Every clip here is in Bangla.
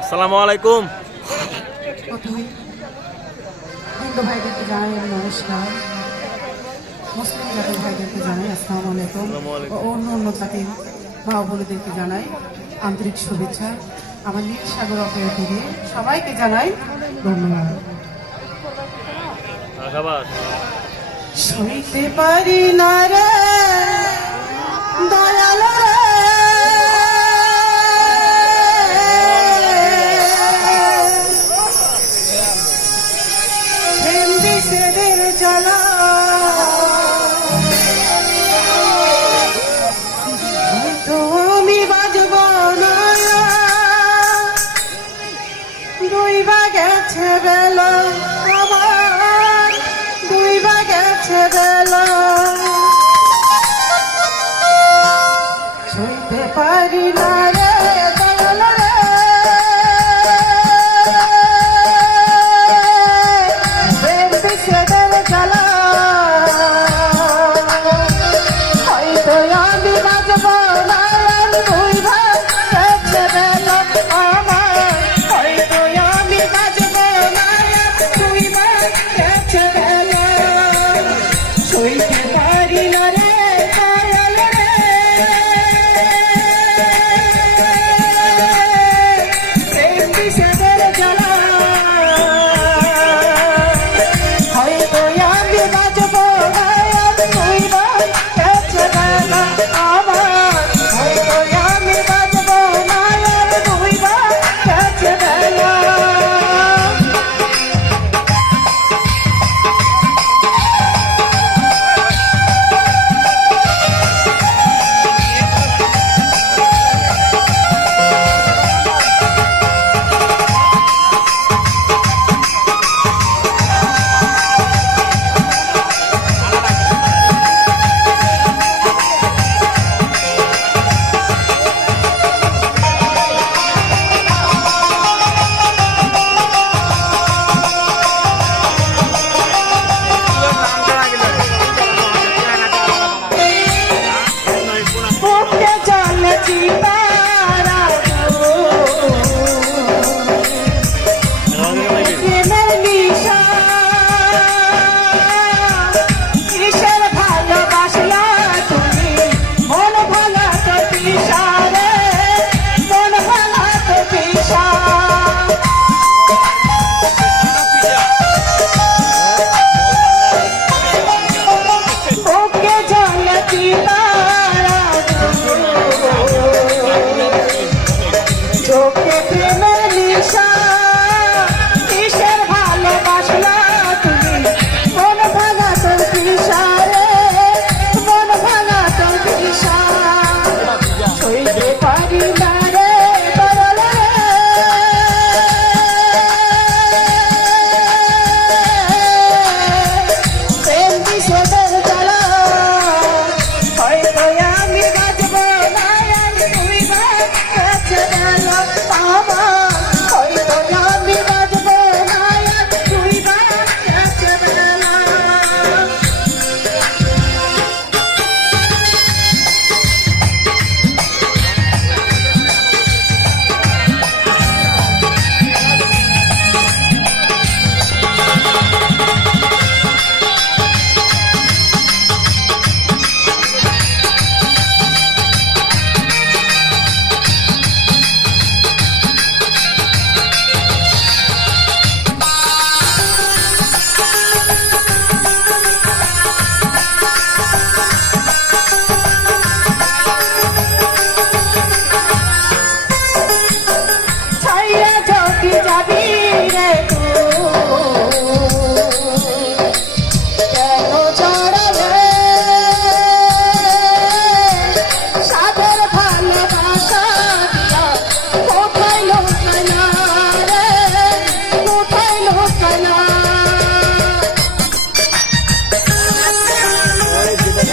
আসসালামু আলাইকুম। ভাইদেরকে জানাই নমস্কার। মুসলিম জাতির ভাইদেরকে জানাই আসসালামু আলাইকুম। ও অন্য অন্য জাতির মা বোনেদেরকে জানাই আন্তরিক শুভেচ্ছা। আমার নীল সাগর অপেরা সবাইকে জানাই ধন্যবাদ। পারি না রে দয়াল। দুই বা গেছে বেলা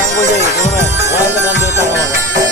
直播间的朋友们玩个单车带好我吧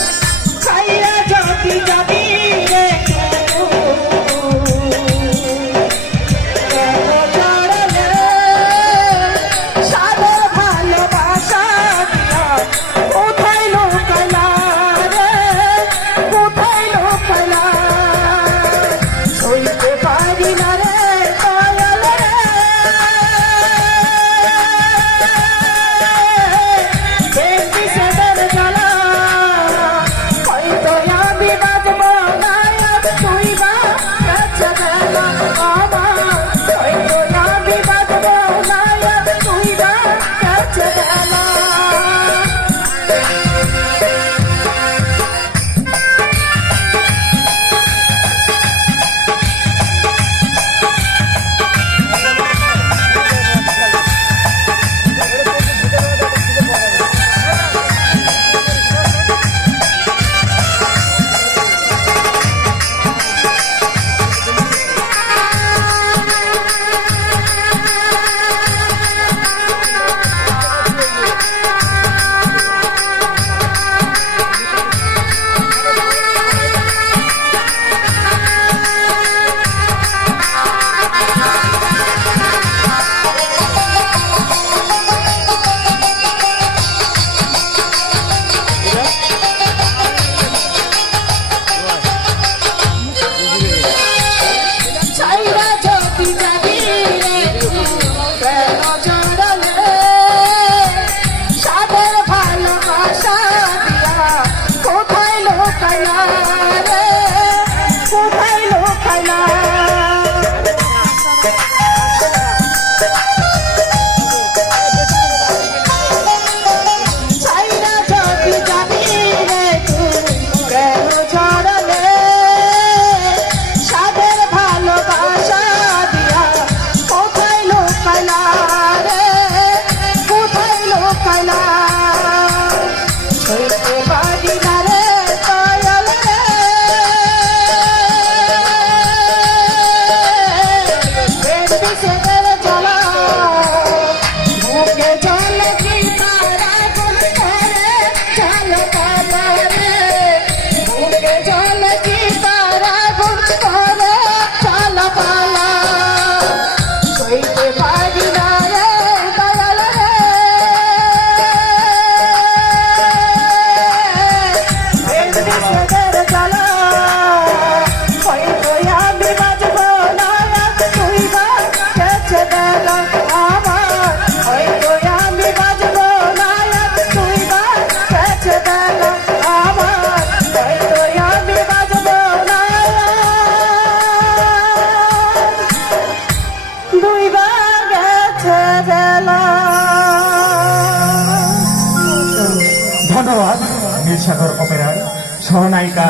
নীলসাগর অপেরার সহনায়িকা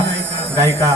গায়িকা